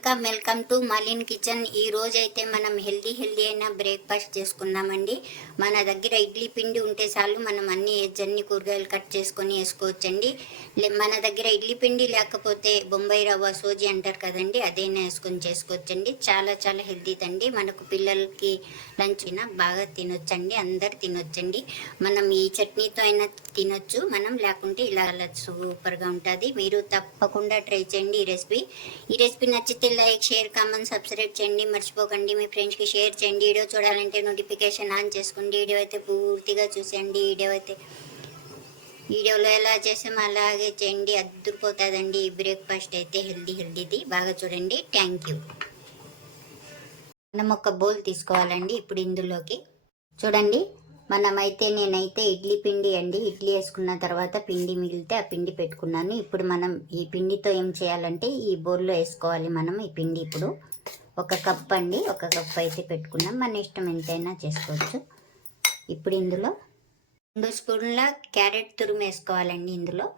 Welcome welcome to Malin kitchen. ఈ రోజు అయితే మనం హెల్దీ హెల్దీ అయిన బ్రేక్ఫాస్ట్ చేసుకుందామండి. మన దగ్గర ఇడ్లీ పిండి ఉంటే చాలు మనం అన్ని అన్ని కూరగాయలు కట్ చేసుకొని వేసుకోవచ్చండి. లే- మన దగ్గర ఇడ్లీ పిండి లేకపోతే బొంబాయి రవ్వ సోజీ అంటారు కదండి అదైనా వేసుకొని చేసుకోవచ్చండి. చాలా చాలా హెల్దీ తండి. మనకు పిల్లలకి లంచ్ అయినా బాగా తినొచ్చండి అందరు తినొచ్చండి. మనం ఈ చట్నీతో అయినా తినొచ్చు మనం లేకుంటే ఇలా సూపర్గా ఉంటుంది. మీరు తప్పకుండా ట్రై చేయండి ఈ రెసిపీ. ఈ రెసిపీ నచ్చితే లైక్ షేర్ కామెంట్ సబ్స్క్రైబ్ చేయండి. మర్చిపోకండి. మీ ఫ్రెండ్స్కి షేర్ చేయండి. వీడియో చూడాలంటే నోటిఫికేషన్ ఆన్ చేసుకోండి. వీడియో అయితే పూర్తిగా చూసేయండి. వీడియో అయితే వీడియోలో ఎలా చేసామో అలాగే చేయండి. అద్దరిపోతుందండి. ఈ బ్రేక్ఫాస్ట్ అయితే హెల్దీ హెల్దీది బాగా చూడండి. థ్యాంక్ యూ మనం ఒక బౌల్ తీసుకోవాలండి. ఇప్పుడు ఇందులోకి చూడండి. మనమైతే నేనైతే ఇడ్లీ పిండి అండి. ఇడ్లీ వేసుకున్న తర్వాత పిండి మిగిలితే ఆ పిండి పెట్టుకున్నాను. ఇప్పుడు మనం ఈ పిండితో ఏం చేయాలంటే ఈ బోర్లో వేసుకోవాలి మనం ఈ పిండి ఇప్పుడు. ఒక కప్ అండి. ఒక కప్ అయితే పెట్టుకున్నాం. మన ఇష్టం ఎంతైనా చేసుకోవచ్చు. ఇప్పుడు ఇందులో రెండు స్పూన్ల క్యారెట్ తురుము వేసుకోవాలండి ఇందులో.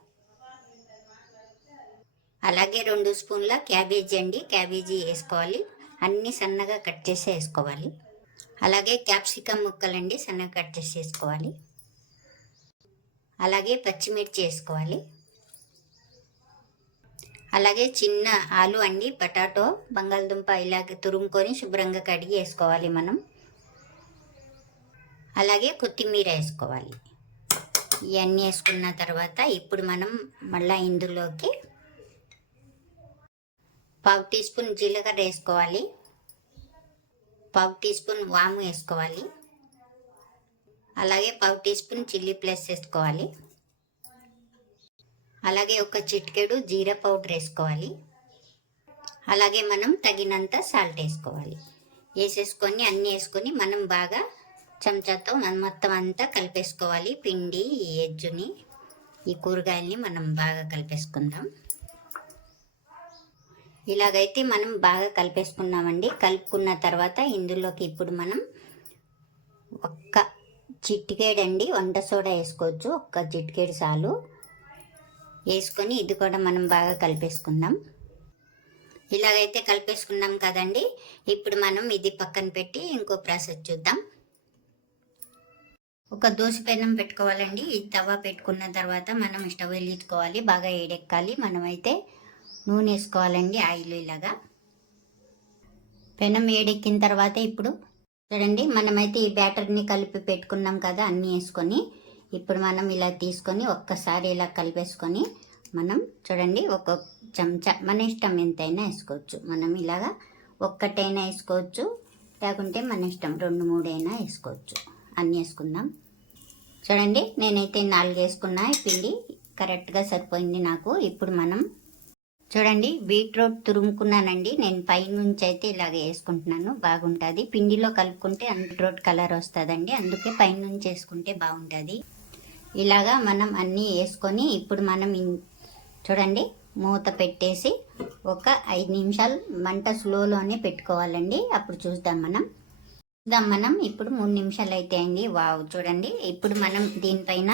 అలాగే రెండు స్పూన్ల క్యాబేజీ అండి. క్యాబేజీ వేసుకోవాలి. అన్నీ సన్నగా కట్ చేసి వేసుకోవాలి. అలాగే క్యాప్సికమ్ ముక్కలండి సన్నగా కట్ చేసి వేసుకోవాలి అలాగే పచ్చిమిర్చి వేసుకోవాలి. అలాగే చిన్న ఆలు అండి పొటాటో బంగాళదుంప ఇలాగ తురుముకొని శుభ్రంగా కడిగి వేసుకోవాలి మనం. అలాగే కొత్తిమీర వేసుకోవాలి. ఇవన్నీ వేసుకున్న తర్వాత ఇప్పుడు మనం మళ్ళీ ఇందులోకి పావు టీ స్పూన్ జీలకర్ర వేసుకోవాలి. పావు టీ స్పూన్ వాము వేసుకోవాలి. అలాగే పావు టీ స్పూన్ చిల్లీ ప్లస్ వేసుకోవాలి. అలాగే ఒక చిటికెడు జీరా పౌడర్ వేసుకోవాలి. అలాగే మనం తగినంత సాల్ట్ వేసుకోవాలి. వేసేసుకొని అన్నీ వేసుకొని మనం బాగా చెంచాతో మనం మొత్తం అంతా కలిపేసుకోవాలి. పిండి ఈ ఎజ్జుని ఈ కూరగాయల్ని మనం బాగా కలిపేసుకుందాం. ఇలాగైతే మనం బాగా కలిపేసుకున్నామండి. కలుపుకున్న తర్వాత ఇందులోకి ఇప్పుడు మనం ఒక్క చిటికేడండి వంట సోడా వేసుకోవచ్చు. ఒక్క చిట్కేడు చాలు వేసుకొని ఇది కూడా మనం బాగా కలిపేసుకుందాం. ఇలాగైతే కలిపేసుకున్నాం కదండి. ఇప్పుడు మనం ఇది పక్కన పెట్టి ఇంకో ప్రాసెస్ చూద్దాం. ఒక దోశ పెనం పెట్టుకోవాలండి. ఈ తవ్వ పెట్టుకున్న తర్వాత మనం స్టవ్ వెలిగించుకోవాలి. బాగా ఏడెక్కాలి. మనమైతే నూనె వేసుకోవాలండి ఆయిల్ ఇలాగా. పెనం ఏడెక్కిన తర్వాత ఇప్పుడు చూడండి మనమైతే ఈ బ్యాటర్ని కలిపి పెట్టుకున్నాం కదా అన్నీ వేసుకొని. ఇప్పుడు మనం ఇలా తీసుకొని ఒక్కసారి ఇలా కలిపేసుకొని మనం చూడండి ఒక చెంచా మన ఇష్టం ఎంతైనా వేసుకోవచ్చు. మనం ఇలాగా ఒక్కటైనా వేసుకోవచ్చు లేకుంటే మన ఇష్టం రెండు మూడైనా వేసుకోవచ్చు. అన్నీ వేసుకుందాం. చూడండి నేనైతే నాలుగు వేసుకున్నా పిండి కరెక్ట్గా సరిపోయింది నాకు. ఇప్పుడు మనం చూడండి బీట్రూట్ తురుముకున్నానండి. నేను పైనుంచి అయితే ఇలాగ వేసుకుంటున్నాను. బాగుంటుంది. పిండిలో కలుపుకుంటే బీట్రూట్ కలర్ వస్తుందండి. అందుకే పైనుంచి వేసుకుంటే బాగుంటుంది. ఇలాగా మనం అన్నీ వేసుకొని ఇప్పుడు మనం చూడండి మూత పెట్టేసి ఒక ఐదు నిమిషాలు మంట స్లోలోనే పెట్టుకోవాలండి. అప్పుడు చూద్దాం మనం. చూద్దాం మనం. ఇప్పుడు మూడు నిమిషాలు అయితే అయింది వావ్ చూడండి. ఇప్పుడు మనం దీనిపైన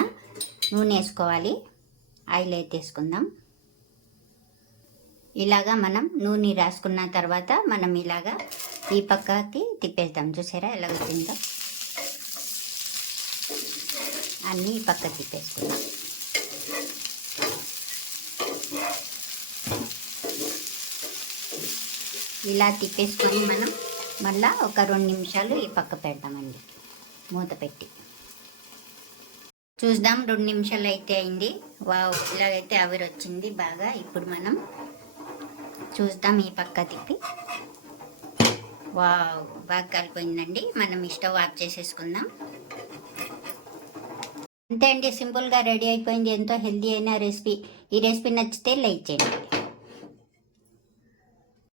నూనె వేసుకోవాలి. ఆయిల్ అయితే వేసుకుందాం. ఇలాగా మనం నూనె రాసుకున్న తర్వాత మనం ఇలాగా ఈ పక్కకి తిప్పేద్దాం. చూసారా ఎలా వచ్చిందో? అన్నీ ఈ పక్క తిప్పేసుకుందాం. ఇలా తిప్పేసుకొని మనం మళ్ళా ఒక రెండు నిమిషాలు ఈ పక్క పెడతామండి. మూత పెట్టి. చూద్దాం రెండు నిమిషాలు అయితే అయింది. వావ్ ఇలాగైతే ఆవిరి వచ్చింది బాగా. ఇప్పుడు మనం చూద్దాం ఈ పక్క తిప్పి. వావ్ బాగా కలిపోయిందండి. మనం స్టవ్ ఆఫ్ చేసేసుకుందాం. అంతే అండి సింపుల్గా రెడీ అయిపోయింది. ఎంతో హెల్దీ అయిన రెసిపీ. ఈ రెసిపీ నచ్చితే లైక్ చేయండి.